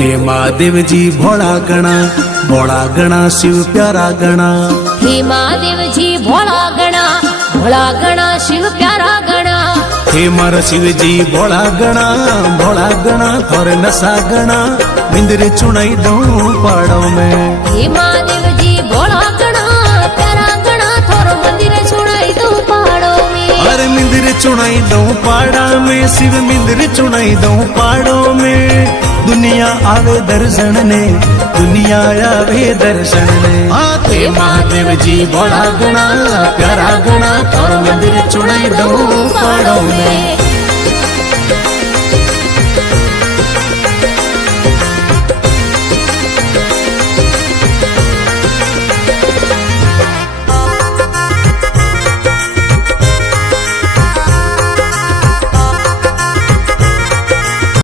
हे महादेव जी भोला गणा शिव प्यारा गणा। हे महादेव जी भोला गणा शिव प्यारा गणा। हे मार शिव जी भोला गणा थोर नशा गणा मिंदर चुनाई दऊं पाड़ों में। हे महादेव जी भोला गणा प्यारा गणा थोर मंदिर चुनाई दऊं पाड़ों में। अरे मिंदर चुनाई दऊं पाड़ा में शिव मिंदर चुनाई दऊं पाड़ों में। दुनिया आवे दर्शन ने हे महादेव जी भोला गणा प्यारा गणा थोर मंदिर चुनाई दऊं पाड़ों में।